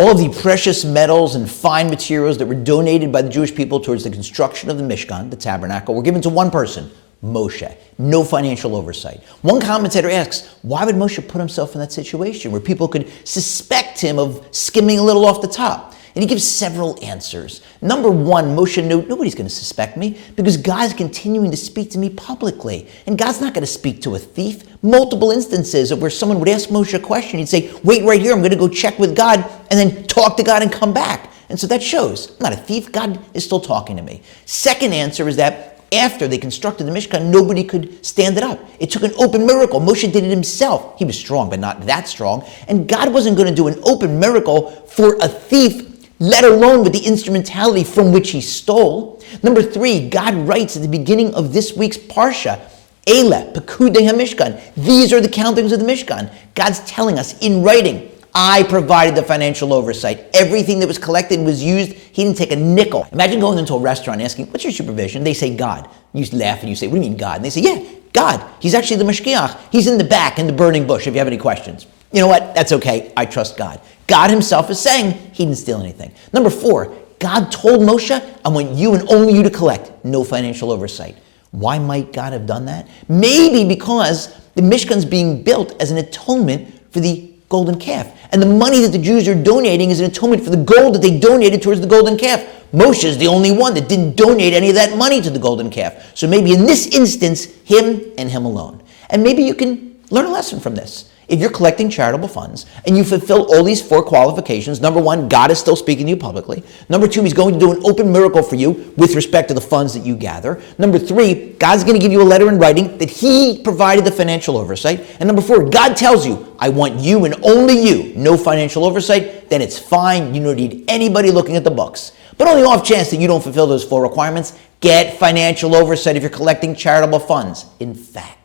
all of the precious metals and fine materials that were donated by the Jewish people towards the construction of the Mishkan, the tabernacle, were given to one person, Moshe. No financial oversight. One commentator asks, why would Moshe put himself in that situation where people could suspect him of skimming a little off the top? And he gives several answers. Number one, Moshe knew nobody's going to suspect me because God's continuing to speak to me publicly. And God's not going to speak to a thief. Multiple instances of where someone would ask Moshe a question. He'd say, wait right here, I'm going to go check with God and then talk to God and come back. And so that shows, I'm not a thief. God is still talking to me. Second answer is that after they constructed the Mishkan, nobody could stand it up. It took an open miracle. Moshe did it himself. He was strong, but not that strong. And God wasn't going to do an open miracle for a thief, let alone with the instrumentality from which he stole. Number three, God writes at the beginning of this week's Parshat, Ele, Pekudei HaMishkan. These are the countings of the Mishkan. God's telling us in writing, I provided the financial oversight. Everything that was collected was used. He didn't take a nickel. Imagine going into a restaurant asking, what's your supervision? They say, God. You laugh and you say, what do you mean God? And they say, yeah, God. He's actually the mashgiach. He's in the back in the burning bush if you have any questions. You know what? That's okay. I trust God. God himself is saying he didn't steal anything. Number four, God told Moshe, I want you and only you to collect. No financial oversight. Why might God have done that? Maybe because the Mishkan's being built as an atonement for the golden calf. And the money that the Jews are donating is an atonement for the gold that they donated towards the golden calf. Moshe is the only one that didn't donate any of that money to the golden calf. So maybe in this instance, him and him alone. And maybe you can learn a lesson from this. If you're collecting charitable funds and you fulfill all these four qualifications, number one, God is still speaking to you publicly. Number two, he's going to do an open miracle for you with respect to the funds that you gather. Number three, God's going to give you a letter in writing that he provided the financial oversight. And number four, God tells you, I want you and only you, no financial oversight, then it's fine. You don't need anybody looking at the books. But only off chance that you don't fulfill those four requirements, get financial oversight if you're collecting charitable funds. In fact,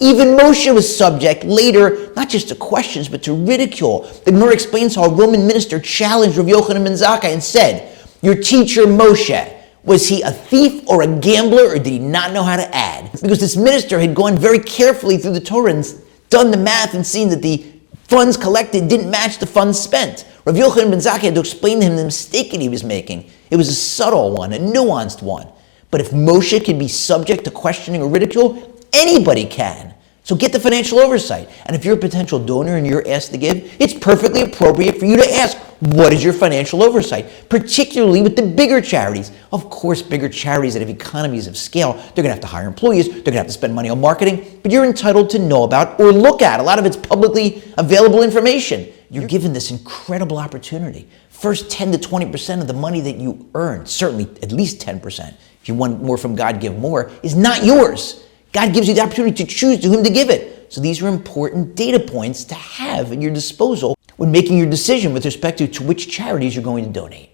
even Moshe was subject later, not just to questions, but to ridicule. The Gemara explains how a Roman minister challenged Rav Yochanan ben Zakkai and said, your teacher Moshe, was he a thief or a gambler, or did he not know how to add? Because this minister had gone very carefully through the Torah and done the math and seen that the funds collected didn't match the funds spent. Rav Yochanan ben Zakkai had to explain to him the mistake that he was making. It was a subtle one, a nuanced one. But if Moshe can be subject to questioning or ridicule, anybody can. So get the financial oversight. And if you're a potential donor and you're asked to give, it's perfectly appropriate for you to ask, what is your financial oversight? Particularly with the bigger charities. Of course, bigger charities that have economies of scale, they're going to have to hire employees, they're going to have to spend money on marketing, but you're entitled to know about or look at. A lot of it's publicly available information. You're given this incredible opportunity. First 10 to 20% of the money that you earn, certainly at least 10%, if you want more from God, give more, is not yours. God gives you the opportunity to choose to whom to give it. So these are important data points to have at your disposal when making your decision with respect to which charities you're going to donate.